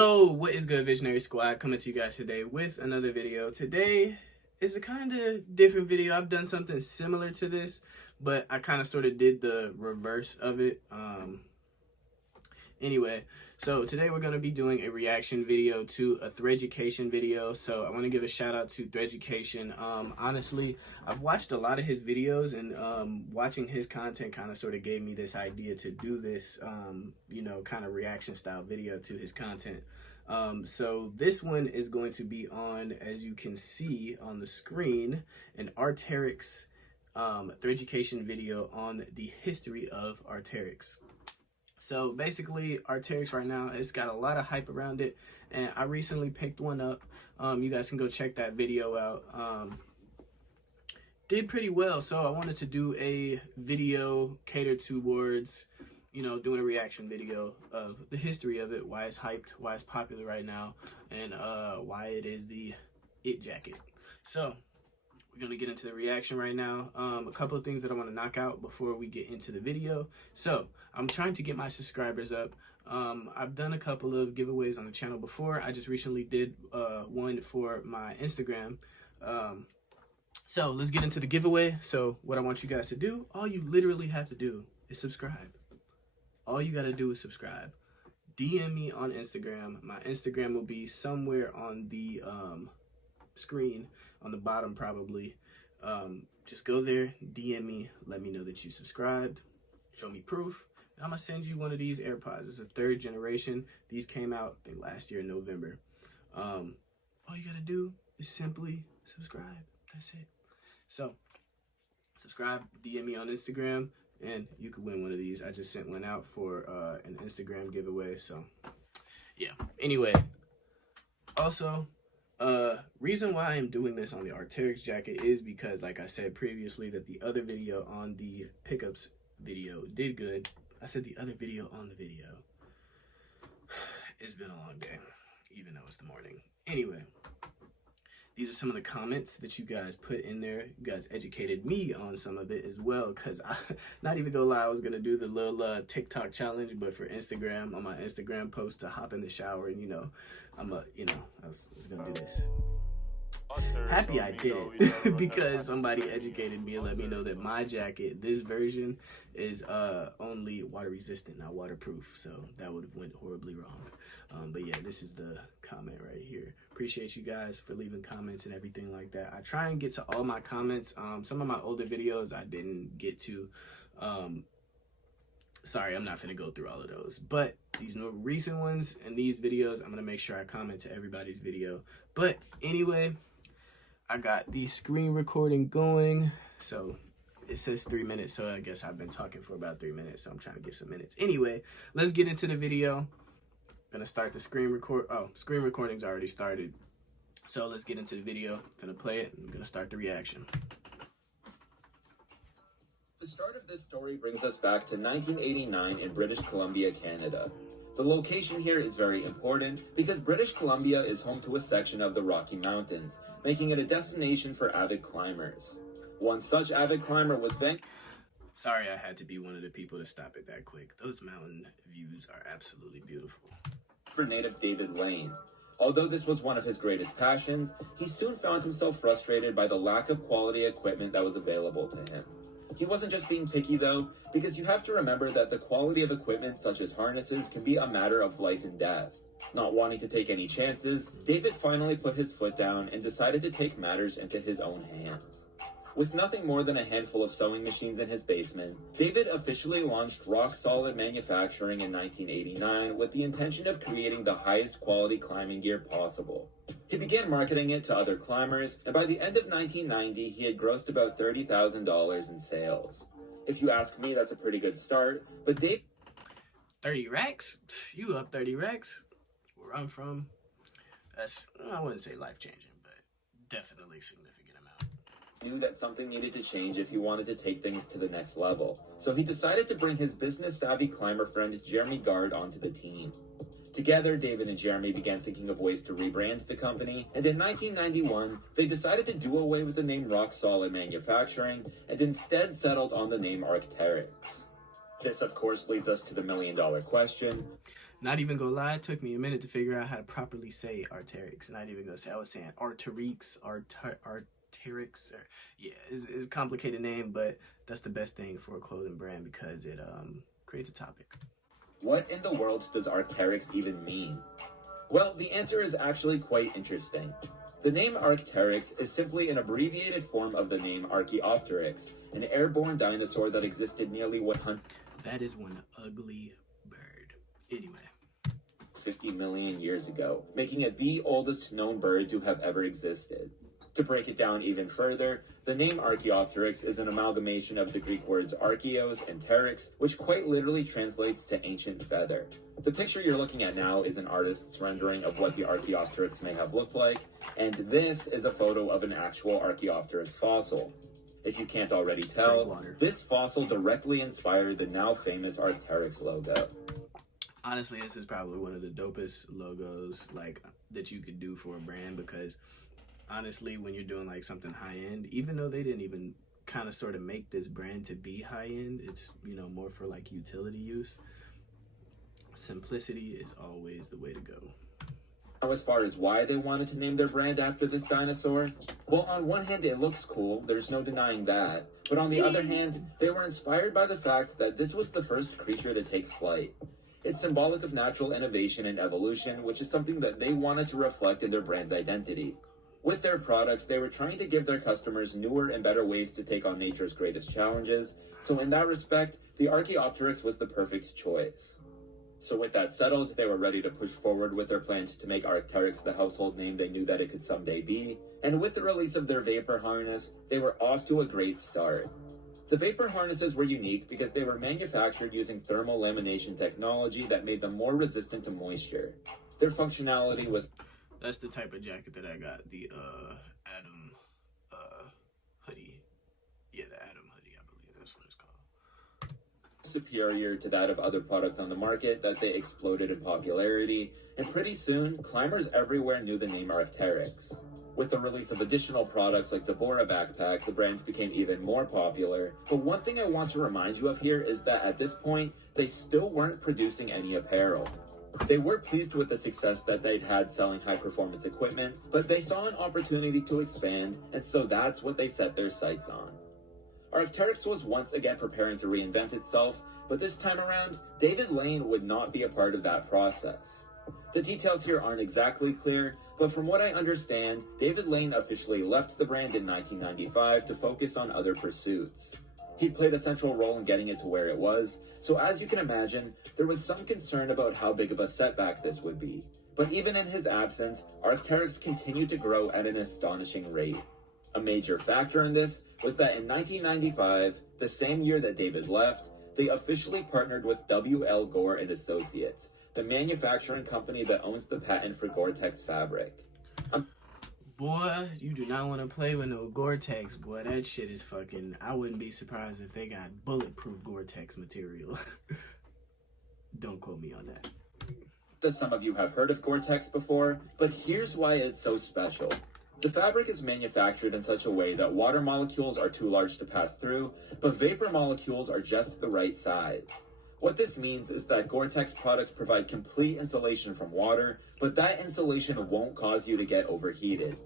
So what is good, Visionary Squad? Coming to you guys today with another video. Today is a kind of different video. I've done something similar to this, but I kind of sort of did the reverse of it. Anyway, so today we're going to be doing a reaction video to a Threaducation video. So I want to give a shout out to Threaducation. Honestly, I've watched a lot of his videos, and watching his content kind of sort of gave me this idea to do this, kind of reaction style video to his content. So this one is going to be on, as you can see on the screen, an Arc'teryx Threaducation video on the history of Arc'teryx. So basically, Arc'teryx right now, it's got a lot of hype around it, and I recently picked one up. You guys can go check that video out. Did pretty well, so I wanted to do a video catered towards, doing a reaction video of the history of it, why it's hyped, why it's popular right now, and why it is the it jacket. So we're going to get into the reaction right now. A couple of things that I want to knock out before we get into the video. So I'm trying to get my subscribers up. I've done a couple of giveaways on the channel before. I just recently did one for my Instagram. So let's get into the giveaway. So what I want you guys to do, all you literally have to do is subscribe. All you got to do is subscribe. DM me on Instagram. My Instagram will be somewhere on the screen on the bottom probably. Just go there, DM me, let me know that you subscribed, show me proof, and I'm gonna send you one of these AirPods. It's a 3rd generation. These came out, I think, last year in November. All you gotta do is simply subscribe. That's it. So subscribe, DM me on Instagram, and you could win one of these. I just sent one out for an Instagram giveaway. So yeah, anyway, also reason why I'm doing this on the Arc'teryx jacket is because, like I said previously, that the other video on the pickups video did good. I said the other video on the video. It's been a long day, even though it's the morning. Anyway, these are some of the comments that you guys put in there. You guys educated me on some of it as well, because I, not even gonna lie, I was gonna do the little TikTok challenge, but for Instagram, on my Instagram post, to hop in the shower and, I was gonna do this. Happy I did it because somebody educated me and let me know that my jacket, this version, is only water resistant, not waterproof. So that would have went horribly wrong. But yeah, this is the comment right here. Appreciate you guys for leaving comments and everything like that. I try and get to all my comments. Some of my older videos I didn't get to. Sorry, I'm not gonna go through all of those, but these recent ones and these videos, I'm gonna make sure I comment to everybody's video. But anyway, I got the screen recording going. So it says 3 minutes, so I guess I've been talking for about 3 minutes, so I'm trying to get some minutes. Anyway, let's get into the video. Gonna start the screen record. Oh, screen recording's already started. So let's get into the video. Gonna play it. I'm gonna start the reaction. The start of this story brings us back to 1989 in British Columbia, Canada. The location here is very important because British Columbia is home to a section of the Rocky Mountains, making it a destination for avid climbers. One such avid climber was Sorry, I had to be one of the people to stop it that quick. Those mountain views are absolutely beautiful. For native David Lane. Although this was one of his greatest passions, he soon found himself frustrated by the lack of quality equipment that was available to him. He wasn't just being picky though, because you have to remember that the quality of equipment such as harnesses can be a matter of life and death. Not wanting to take any chances, David finally put his foot down and decided to take matters into his own hands. With nothing more than a handful of sewing machines in his basement, David officially launched Rock Solid Manufacturing in 1989 with the intention of creating the highest quality climbing gear possible. He began marketing it to other climbers, and by the end of 1990, he had grossed about $30,000 in sales. If you ask me, that's a pretty good start, but 30 racks? You up 30 racks? Where I'm from, that's, I wouldn't say life-changing, but definitely significant amount. Knew that something needed to change if he wanted to take things to the next level. So he decided to bring his business-savvy climber friend Jeremy Gard onto the team. Together, David and Jeremy began thinking of ways to rebrand the company, and in 1991, they decided to do away with the name Rock Solid Manufacturing and instead settled on the name Arc'teryx. This, of course, leads us to the million-dollar question. Not even gonna lie, it took me a minute to figure out how to properly say Arc'teryx. Not even gonna say, I was saying Arc'teryx, Arc'teryx. Yeah, it's a complicated name, but that's the best thing for a clothing brand because it creates a topic. What in the world does Arc'teryx even mean? Well, the answer is actually quite interesting. The name Arc'teryx is simply an abbreviated form of the name Archaeopteryx, an airborne dinosaur that existed nearly 100. That is one ugly bird. Anyway. 50 million years ago, making it the oldest known bird to have ever existed. To break it down even further, the name Archaeopteryx is an amalgamation of the Greek words archaeos and teryx, which quite literally translates to ancient feather. The picture you're looking at now is an artist's rendering of what the Archaeopteryx may have looked like, and this is a photo of an actual Archaeopteryx fossil. If you can't already tell, this fossil directly inspired the now famous Arc'teryx logo. Honestly, this is probably one of the dopest logos like that you could do for a brand because honestly, when you're doing like something high end, even though they didn't even kind of sort of make this brand to be high end, it's, you know, more for like utility use. Simplicity is always the way to go. Now, as far as why they wanted to name their brand after this dinosaur, well, on one hand, it looks cool, there's no denying that. But on the other hand, they were inspired by the fact that this was the first creature to take flight. It's symbolic of natural innovation and evolution, which is something that they wanted to reflect in their brand's identity. With their products, they were trying to give their customers newer and better ways to take on nature's greatest challenges, so in that respect, the Archaeopteryx was the perfect choice. So with that settled, they were ready to push forward with their plan to make Arc'teryx the household name they knew that it could someday be, and with the release of their vapor harness, they were off to a great start. The vapor harnesses were unique because they were manufactured using thermal lamination technology that made them more resistant to moisture. Their functionality was... That's the type of jacket that I got, the Atom hoodie. Yeah, the Atom hoodie, I believe that's what it's called. Superior to that of other products on the market that they exploded in popularity, and pretty soon, climbers everywhere knew the name Arc'teryx. With the release of additional products like the Bora backpack, the brand became even more popular. But one thing I want to remind you of here is that at this point, they still weren't producing any apparel. They were pleased with the success that they'd had selling high-performance equipment, but they saw an opportunity to expand, and so that's what they set their sights on. Arc'teryx was once again preparing to reinvent itself, but this time around, David Lane would not be a part of that process. The details here aren't exactly clear, but from what I understand, David Lane officially left the brand in 1995 to focus on other pursuits. He played a central role in getting it to where it was, so as you can imagine, there was some concern about how big of a setback this would be. But even in his absence, Arc'teryx continued to grow at an astonishing rate. A major factor in this was that in 1995, the same year that David left, they officially partnered with W.L. Gore and Associates, the manufacturing company that owns the patent for Gore-Tex fabric. Boy, you do not want to play with no Gore-Tex, boy. That shit is fucking... I wouldn't be surprised if they got bulletproof Gore-Tex material. Don't quote me on that. Some of you have heard of Gore-Tex before, but here's why it's so special. The fabric is manufactured in such a way that water molecules are too large to pass through, but vapor molecules are just the right size. What this means is that Gore-Tex products provide complete insulation from water, but that insulation won't cause you to get overheated.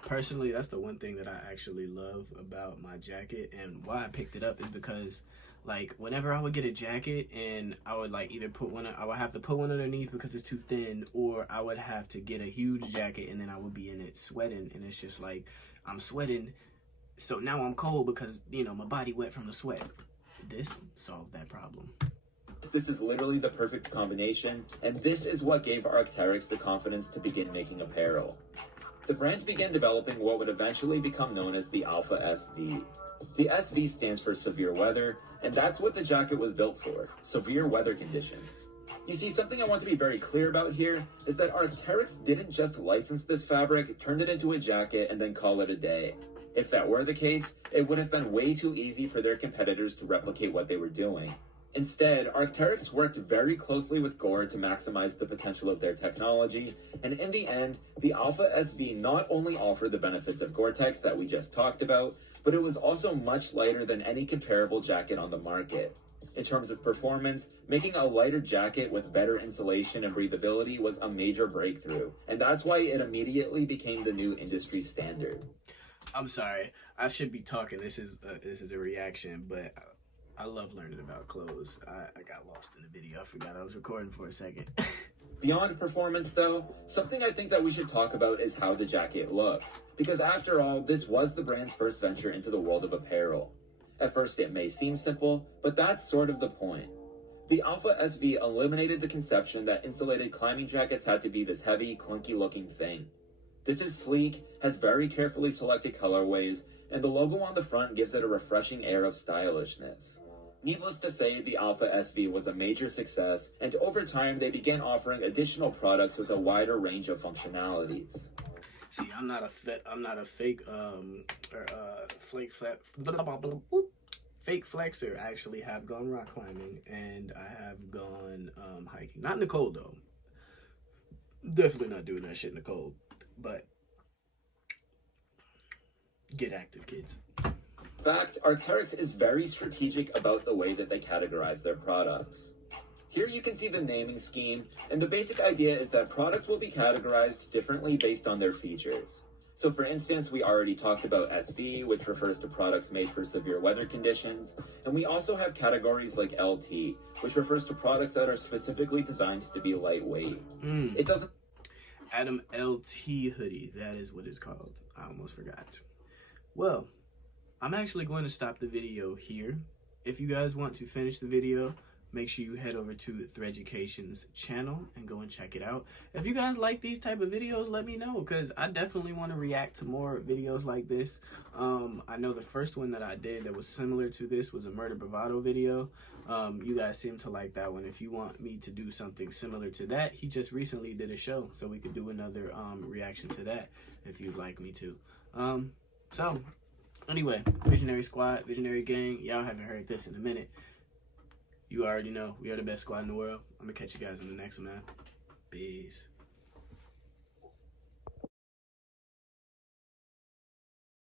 Personally, that's the one thing that I actually love about my jacket, and why I picked it up is because, like, whenever I would get a jacket and I would like either I would have to put one underneath because it's too thin, or I would have to get a huge jacket and then I would be in it sweating, and it's just like, I'm sweating, so now I'm cold because, you know, my body wet from the sweat. This solves that problem. This is literally the perfect combination, and this is what gave Arc'teryx the confidence to begin making apparel. The brand began developing what would eventually become known as the Alpha SV. The SV stands for severe weather, and that's what the jacket was built for, severe weather conditions. You see, something I want to be very clear about here is that Arc'teryx didn't just license this fabric, turn it into a jacket, and then call it a day. If that were the case, it would have been way too easy for their competitors to replicate what they were doing. Instead, Arc'teryx worked very closely with Gore to maximize the potential of their technology, and in the end, the Alpha SV not only offered the benefits of Gore-Tex that we just talked about, but it was also much lighter than any comparable jacket on the market. In terms of performance, making a lighter jacket with better insulation and breathability was a major breakthrough, and that's why it immediately became the new industry standard. I'm sorry, I should be talking. This is a reaction, but I love learning about clothes. I got lost in the video. I forgot I was recording for a second. Beyond performance, though, something I think that we should talk about is how the jacket looks. Because after all, this was the brand's first venture into the world of apparel. At first it may seem simple, but that's sort of the point. The Alpha SV eliminated the conception that insulated climbing jackets had to be this heavy, clunky looking thing. This is sleek, has very carefully selected colorways, and the logo on the front gives it a refreshing air of stylishness. Needless to say, the Alpha SV was a major success, and over time they began offering additional products with a wider range of functionalities. See, I'm not a fake fake flexer. I actually have gone rock climbing and I have gone hiking. Not in the cold though. Definitely not doing that shit in the cold. But get active, kids. In fact, Arc'teryx is very strategic about the way that they categorize their products. Here you can see the naming scheme, and the basic idea is that products will be categorized differently based on their features. So for instance, we already talked about SV, which refers to products made for severe weather conditions, and we also have categories like LT, which refers to products that are specifically designed to be lightweight. It doesn't... Adam LT hoodie, that is what it's called. I almost forgot. Well, I'm actually going to stop the video here. If you guys want to finish the video, make sure you head over to Threaducation's channel and go and check it out. If you guys like these type of videos, let me know, because I definitely want to react to more videos like this. I know the first one that I did that was similar to this was a Murder Bravado video. You guys seem to like that one. If you want me to do something similar to that, he just recently did a show, so we could do another reaction to that if you'd like me to. So anyway, Visionary Squad, Visionary Gang, y'all haven't heard this in a minute. You already know, we are the best squad in the world. I'm gonna catch you guys in the next one, man. Peace.